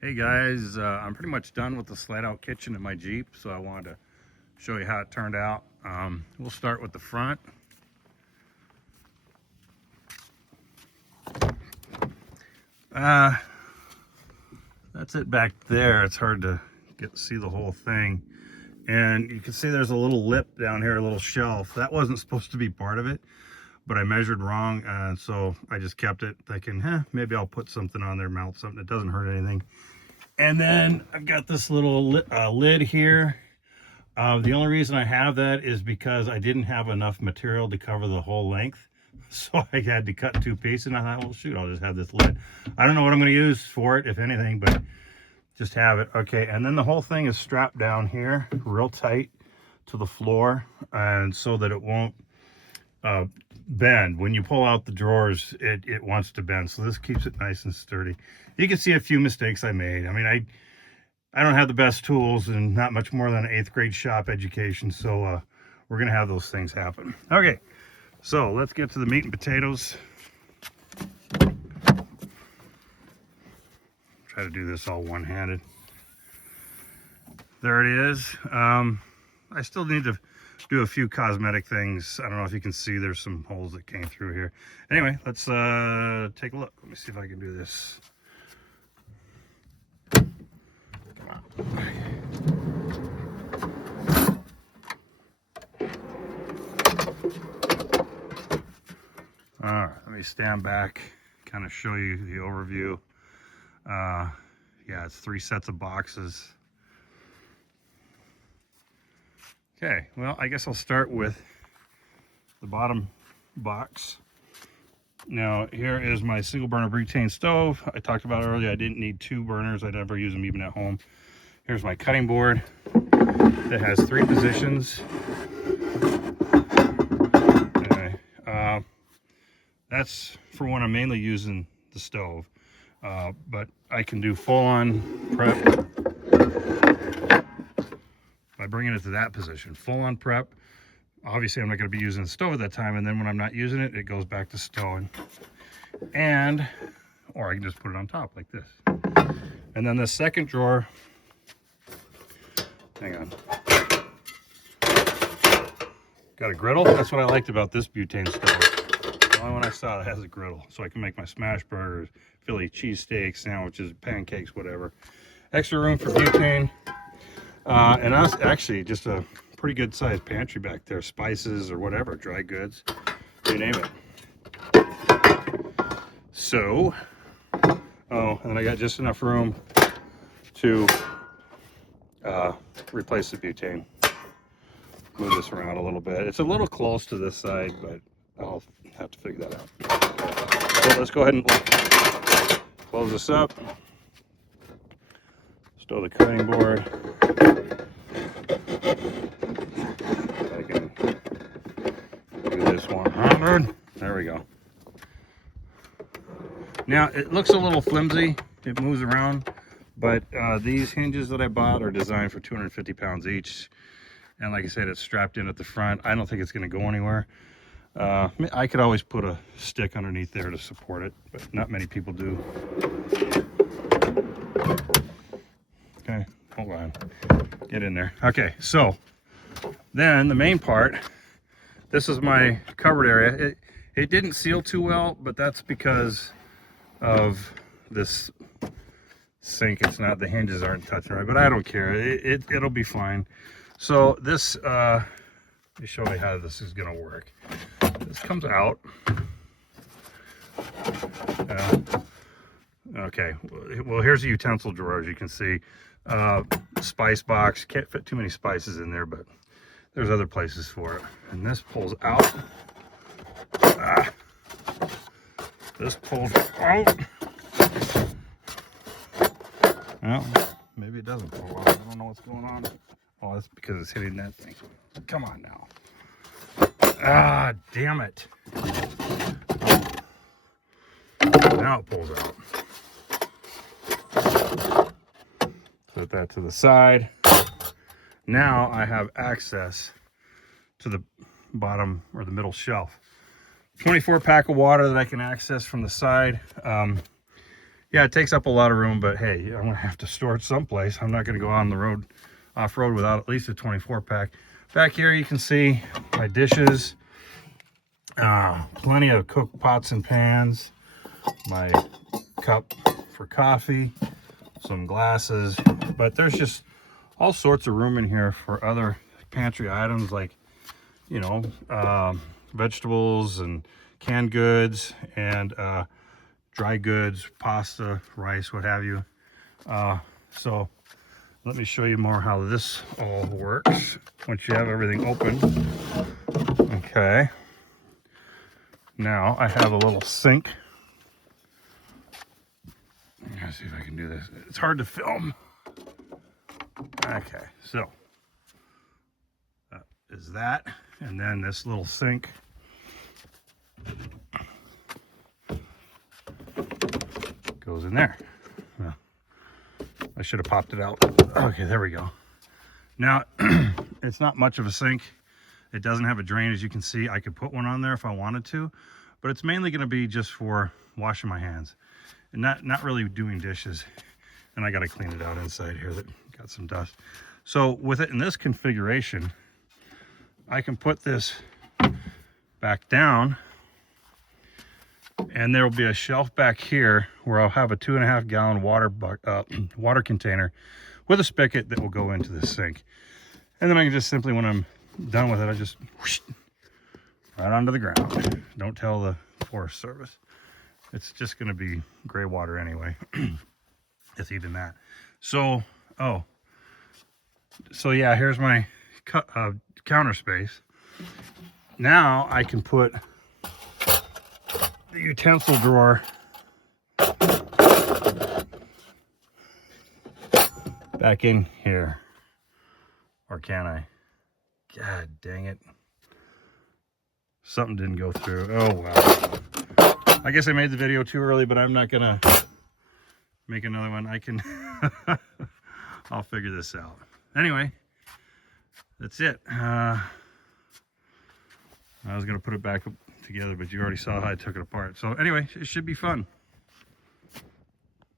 Hey guys, I'm pretty much done with the slide out kitchen in my Jeep, so I wanted to show you how it turned out. We'll start with the front. That's it back there. It's hard to see the whole thing. And you can see there's a little lip down here, a little shelf. That wasn't supposed to be part of it, but I measured wrong, and so I just kept it thinking, maybe I'll put something on there, mount something. It doesn't hurt anything. And then I've got this little lid here. The only reason I have that is because I didn't have enough material to cover the whole length. So I had to cut two pieces, and I thought, well, shoot, I'll just have this lid. I don't know what I'm going to use for it, if anything, but just have it. Okay, and then the whole thing is strapped down here real tight to the floor, and so that it won't bend. When you pull out the drawers, it wants to bend. So this keeps it nice and sturdy. You can see a few mistakes I made. I mean, I don't have the best tools and not much more than an 8th grade shop education, so we're gonna have those things happen. Okay, so let's get to the meat and potatoes. Try to do this all one-handed. There it is. I still need to do a few cosmetic things. I don't know if you can see, there's some holes that came through here. Anyway, let's take a look. Let me see if I can do this. All right, let me stand back, kind of show you the overview. Yeah, it's 3 sets of boxes. Okay, well, I guess I'll start with the bottom box. Now, here is my single burner butane stove. I talked about earlier, I didn't need 2 burners. I never use them even at home. Here's my cutting board. It has 3 positions. Okay, that's for when I'm mainly using the stove. But I can do full-on prep by bringing it to that position. Full-on prep. Obviously, I'm not going to be using the stove at that time, and then when I'm not using it, it goes back to stowing. Or I can just put it on top like this. And then the second drawer, hang on, got a griddle. That's what I liked about this butane stove. The only one I saw that has a griddle, so I can make my smash burgers, Philly cheesesteaks, sandwiches, pancakes, whatever. Extra room for butane. And that's actually just a pretty good sized pantry back there. Spices or whatever, dry goods, you name it. So, oh, and then I got just enough room to replace the butane. Move this around a little bit. It's a little close to this side, but I'll have to figure that out. So let's go ahead and close this up. Stow the cutting board. I can do this 100. There we go. Now it looks a little flimsy. It moves around, but these hinges that I bought are designed for 250 pounds each. And like I said, it's strapped in at the front. I don't think it's going to go anywhere. I could always put a stick underneath there to support it, but not many people do. Okay, hold on. Get in there. Okay, so then the main part, this is my covered area. It didn't seal too well, but that's because of this sink. It's not, the hinges aren't touching right, but I don't care. It'll be fine. So this, let me show you how this is gonna work. This comes out. Okay, well, here's a utensil drawer, as you can see. Spice box, can't fit too many spices in there, but there's other places for it. And this pulls out. This pulls out. Well, maybe it doesn't pull out. I don't know what's going on. Oh, that's because it's hitting that thing. Come on now. Ah, damn it. Now it pulls out. Set that to the side. Now I have access to the bottom or the middle shelf. 24 pack of water that I can access from the side. Yeah, it takes up a lot of room, but hey, I'm gonna have to store it someplace. I'm not gonna go on the road, off-road, without at least a 24 pack. Back here you can see my dishes, plenty of cook pots and pans, my cup for coffee, some glasses, but there's just all sorts of room in here for other pantry items, like, you know, vegetables and canned goods and dry goods, pasta, rice, what have you. So let me show you more how this all works once you have everything open. Okay, now I have a little sink. Let's see if I can do this. It's hard to film. Okay, so that is that, and then this little sink goes in there. Well, I should have popped it out. Okay, there we go. Now, it's not much of a sink. It doesn't have a drain, as you can see. I could put one on there if I wanted to, but it's mainly going to be just for washing my hands and not really doing dishes. And I got to clean it out inside here, that got some dust. So with it in this configuration, I can put this back down, and there will be a shelf back here where I'll have a 2.5 gallon water container with a spigot that will go into the sink. And then I can just simply, when I'm done with it, I just whoosh, right onto the ground. Don't tell the Forest Service. It's just going to be gray water anyway. It's even that. So, so yeah, here's my counter space. Now I can put the utensil drawer back in here. Or can I? God dang it. Something didn't go through. Oh, wow. I guess I made the video too early, but I'm not gonna make another one. I can, I'll figure this out. Anyway, that's it. I was gonna put it back together, but you already saw how I took it apart. So anyway, it should be fun.